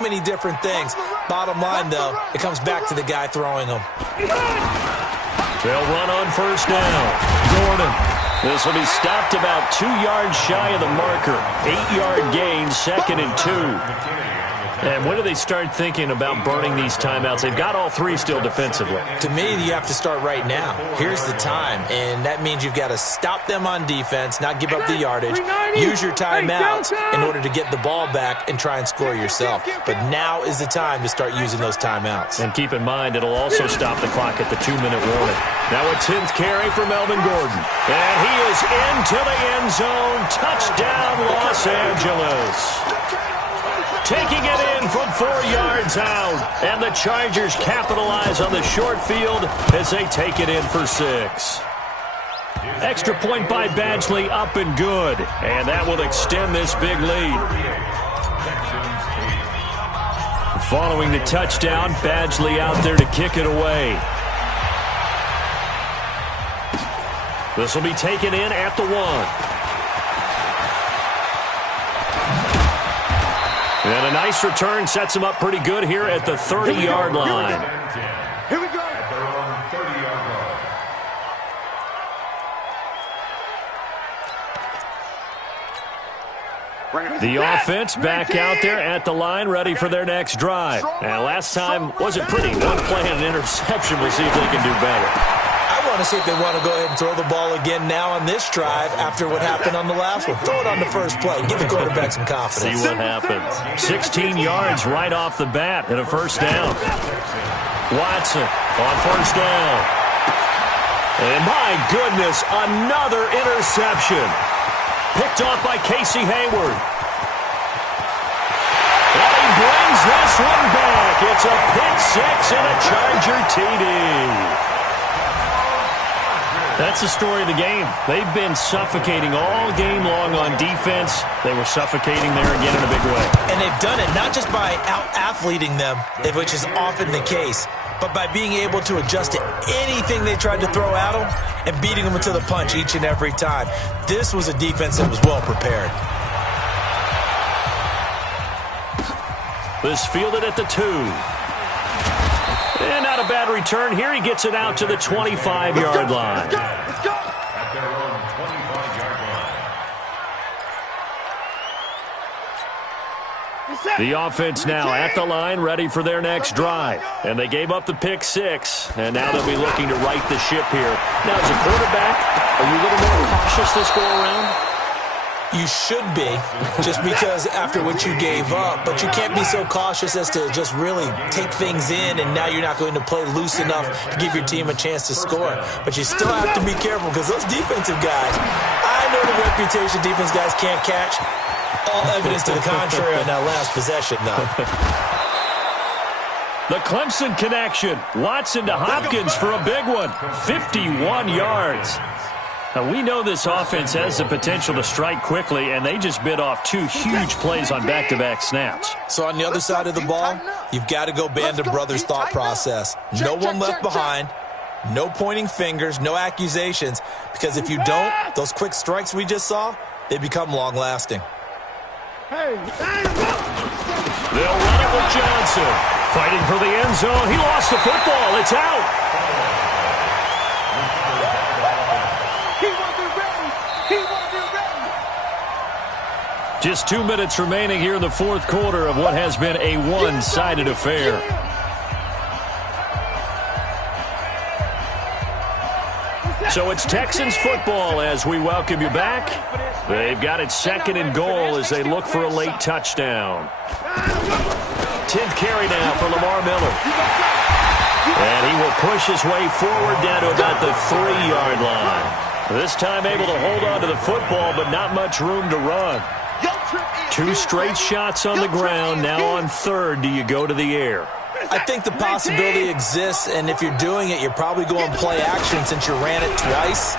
many different things. Bottom line, though, it comes back to the guy throwing them. They'll run on first down. Gordon. This will be stopped about 2 yards shy of the marker. 8-yard gain, 2nd and 2. And when do they start thinking about burning these timeouts? They've got all 3 still defensively. To me, you have to start right now. Here's the time, and that means you've got to stop them on defense, not give up the yardage, use your timeouts in order to get the ball back and try and score yourself. But now is the time to start using those timeouts. And keep in mind, it'll also stop the clock at the 2-minute warning. Now a 10th carry for Melvin Gordon. And he is into the end zone. Touchdown, Los Angeles. Taking it in from 4 yards out. And the Chargers capitalize on the short field as they take it in for 6. Extra point by Badgley, up and good. And that will extend this big lead. Following the touchdown, Badgley out there to kick it away. This will be taken in at the 1. And a nice return sets him up pretty good here at the 30-yard line. Here we go. The offense back out there at the line, ready for their next drive. And last time wasn't pretty. One play and an interception. We'll see if they can do better. I want to see if they want to go ahead and throw the ball again now on this drive after what happened on the last one. Throw it on the first play. Give the quarterback some confidence. See what happens. 16 yards right off the bat and a first down. Watson on first down. And my goodness, another interception. Picked off by Casey Hayward. And he brings this one back. It's a pick 6 and a Charger TD. That's the story of the game. They've been suffocating all game long on defense. They were suffocating there again in a big way. And they've done it not just by out-athleting them, which is often the case, but by being able to adjust to anything they tried to throw at them and beating them to the punch each and every time. This was a defense that was well prepared. This fielded at the 2. And not a bad return here. He gets it out to the 25-yard line. Let's go. The offense now at the line, ready for their next drive. And they gave up the pick 6, and now they'll be looking to right the ship here. Now, as a quarterback, are you a little more cautious this go-around? You should be, just because after what you gave up, but you can't be so cautious as to just really take things in, and now you're not going to play loose enough to give your team a chance to score. But you still have to be careful because those defensive guys, I know the reputation defense guys can't catch. All evidence to the contrary on that last possession, though. The Clemson connection. Watson to Hopkins for a big one. 51 yards. Now, we know this offense has the potential to strike quickly, and they just bit off 2 huge plays on back-to-back snaps. So on the other side of the ball, you've got to go band of brothers thought process. No one left behind, no pointing fingers, no accusations, because if you don't, those quick strikes we just saw, they become long-lasting. Hey, they'll run it with Johnson. Fighting for the end zone. He lost the football. It's out. Just 2 minutes remaining here in the fourth quarter of what has been a one-sided affair. So it's Texans football as we welcome you back. They've got it 2nd and goal as they look for a late touchdown. 10th carry now for Lamar Miller. And he will push his way forward down to about the 3-yard line. This time able to hold on to the football, but not much room to run. 2 straight shots on the ground. Now on 3rd, do you go to the air? I think the possibility exists, and if you're doing it, you're probably going play action since you ran it twice.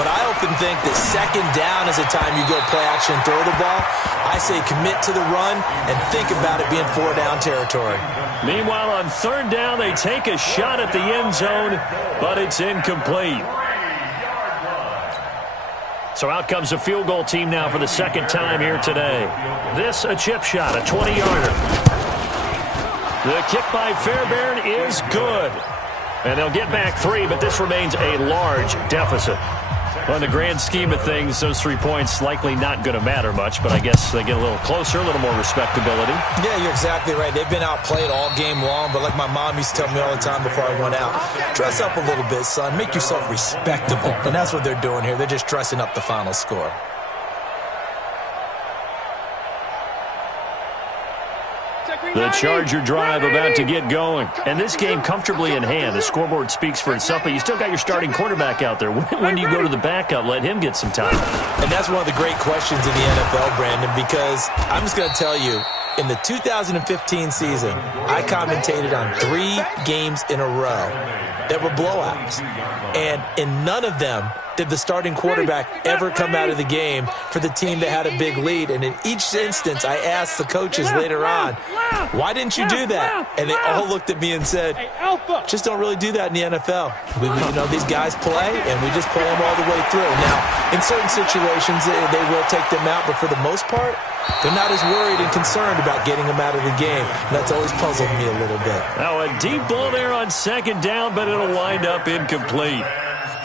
But I often think that 2nd down is the time you go play action and throw the ball. I say commit to the run and think about it being 4-down territory. Meanwhile, on 3rd down, they take a shot at the end zone, but it's incomplete. So out comes the field goal team now for the 2nd time here today. This a chip shot, a 20-yarder. The kick by Fairbairn is good. And they'll get back 3, but this remains a large deficit. Well, in the grand scheme of things, those 3 points likely not going to matter much, but I guess they get a little closer, a little more respectability. Yeah, you're exactly right. They've been outplayed all game long, but like my mom used to tell me all the time before I went out, dress up a little bit, son. Make yourself respectable. And that's what they're doing here. They're just dressing up the final score. The Charger drive about to get going. And this game comfortably in hand. The scoreboard speaks for itself, but you still got your starting quarterback out there. When do you go to the backup? Let him get some time. And that's one of the great questions in the NFL, Brandon, because I'm just going to tell you, in the 2015 season, I commentated on 3 games in a row that were blowouts. And in none of them did the starting quarterback ever come out of the game for the team that had a big lead. And in each instance, I asked the coaches later on, why didn't you do that? And they all looked at me and said, just don't really do that in the NFL. These guys play, and we just play them all the way through. Now, in certain situations, they will take them out, but for the most part, they're not as worried and concerned about getting them out of the game. And that's always puzzled me a little bit. Now, a deep ball there on second down, but it'll wind up incomplete.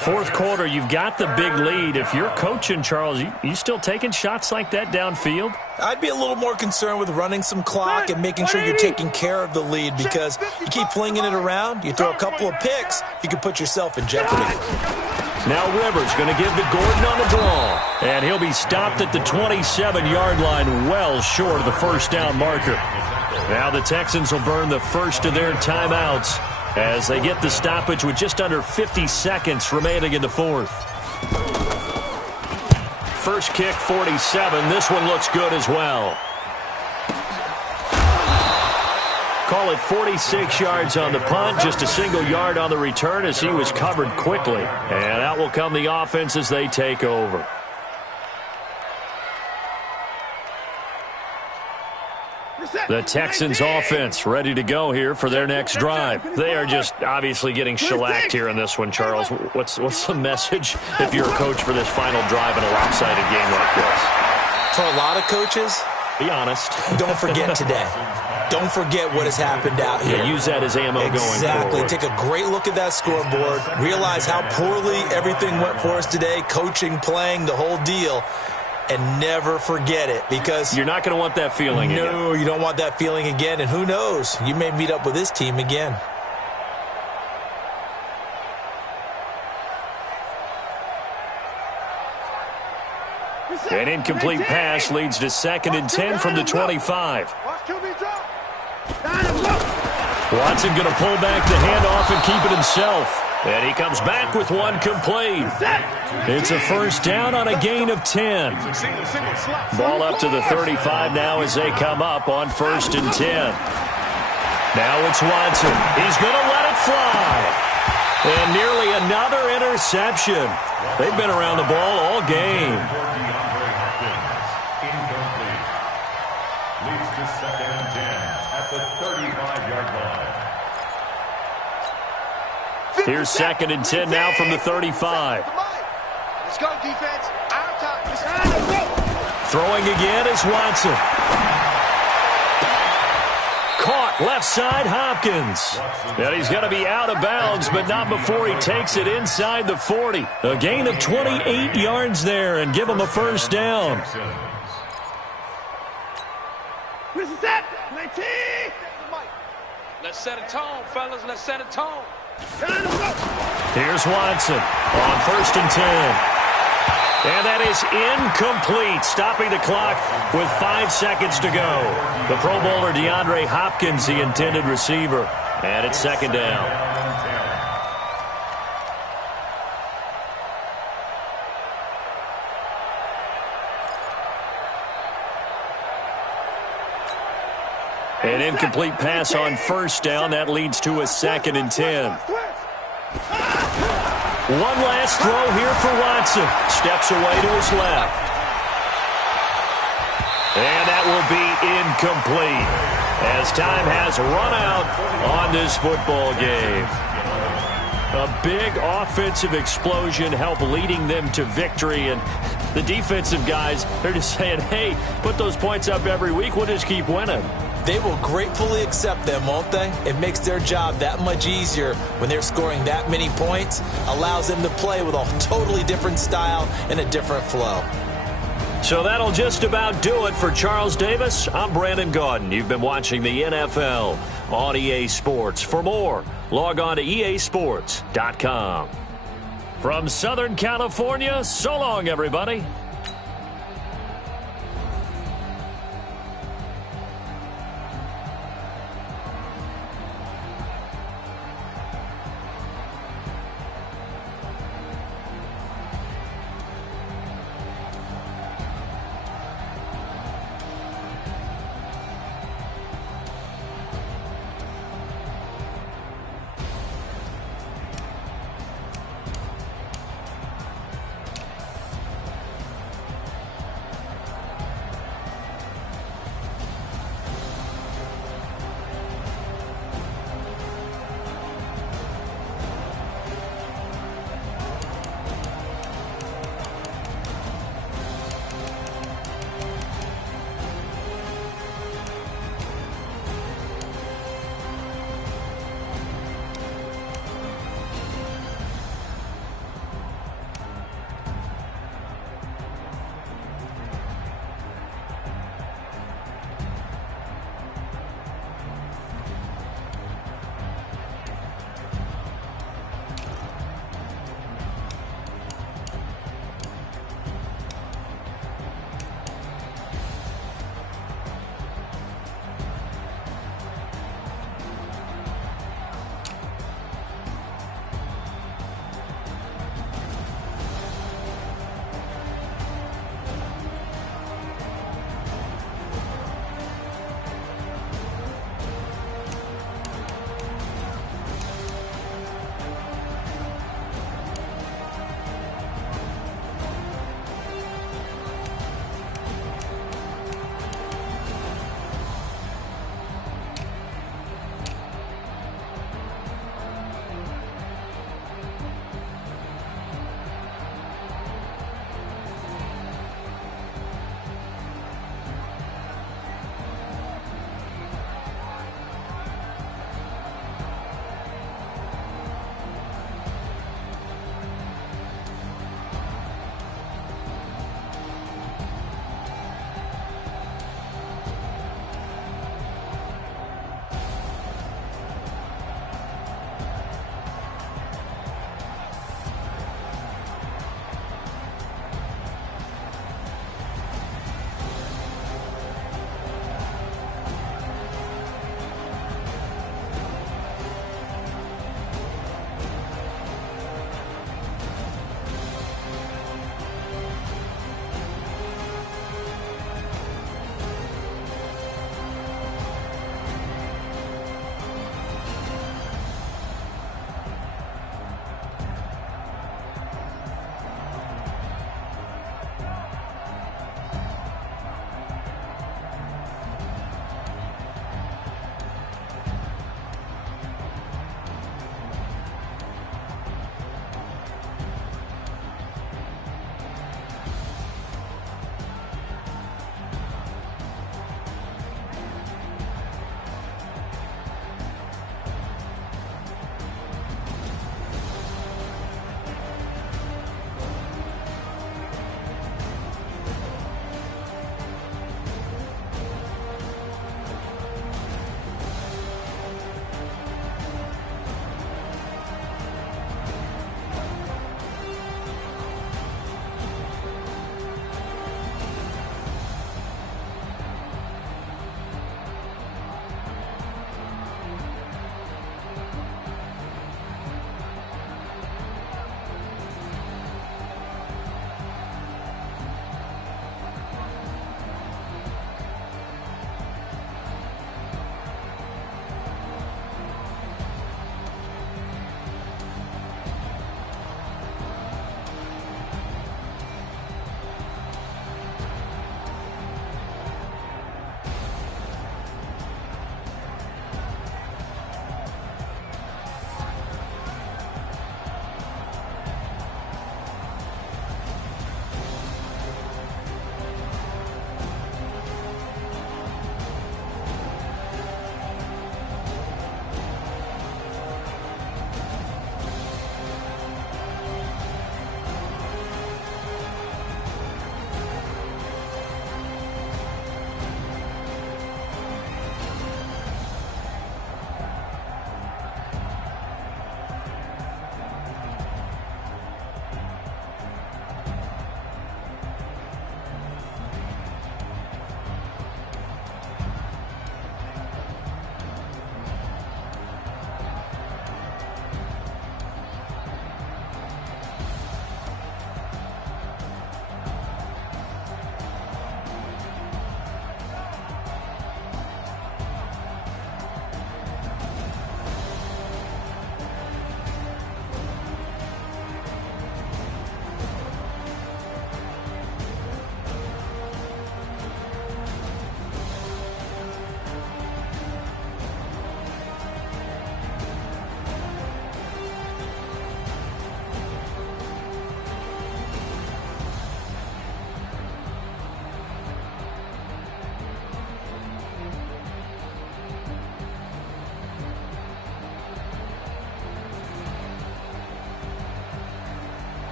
Fourth quarter, you've got the big lead. If you're coaching, Charles, you still taking shots like that downfield? I'd be a little more concerned with running some clock and making sure you're taking care of the lead, because you keep flinging it around, you throw a couple of picks, you can put yourself in jeopardy. Now Rivers going to give to Gordon on the draw. And he'll be stopped at the 27-yard line, well short of the first down marker. Now the Texans will burn the first of their timeouts as they get the stoppage with just under 50 seconds remaining in the fourth. First kick, 47. This one looks good as well. Call it 46 yards on the punt, just a single yard on the return as he was covered quickly. And out will come the offense as they take over. The Texans offense ready to go here for their next drive. They are just obviously getting shellacked here in this one, Charles. What's the message if you're a coach for this final drive in a lopsided game like this? For a lot of coaches, be honest. Don't forget today. Don't forget what has happened out here. Yeah, use that as ammo going forward. Exactly. Take a great look at that scoreboard. Realize how poorly everything went for us today. Coaching, playing, the whole deal. And never forget it, because you're not going to want that feeling again. No, you don't want that feeling again. And who knows? You may meet up with this team again. An incomplete pass leads to 2nd and 10 from the 25. Watson going to pull back the handoff and keep it himself. And he comes back with one complete. It's a first down on a gain of 10. Ball up to the 35 now as they come up on 1st and 10. Now it's Watson. He's going to let it fly. And nearly another interception. They've been around the ball all game. Leads to 2nd and 10 at the 35-yard line. Here's 2nd and 10 now from the 35. Let's go, defense. Our time. Throwing again is Watson. Caught left side, Hopkins. And he's going to be out of bounds, but not before he takes it inside the 40. A gain of 28 yards there and give him a first down. Let's set a tone, fellas. Let's set a tone. Here's Watson on 1st and 10. And that is incomplete, stopping the clock with 5 seconds to go. The Pro Bowler DeAndre Hopkins, the intended receiver. And it's 2nd down. An incomplete pass on 1st down. That leads to a 2nd and 10. One last throw here for Watson. Steps away to his left. And that will be incomplete as time has run out on this football game. A big offensive explosion helped leading them to victory. And the defensive guys, they're just saying, hey, put those points up every week. We'll just keep winning. They will gratefully accept them, won't they? It makes their job that much easier when they're scoring that many points, allows them to play with a totally different style and a different flow. So that'll just about do it for Charles Davis. I'm Brandon Gaudin. You've been watching the NFL on EA Sports. For more, log on to easports.com. From Southern California, so long, everybody.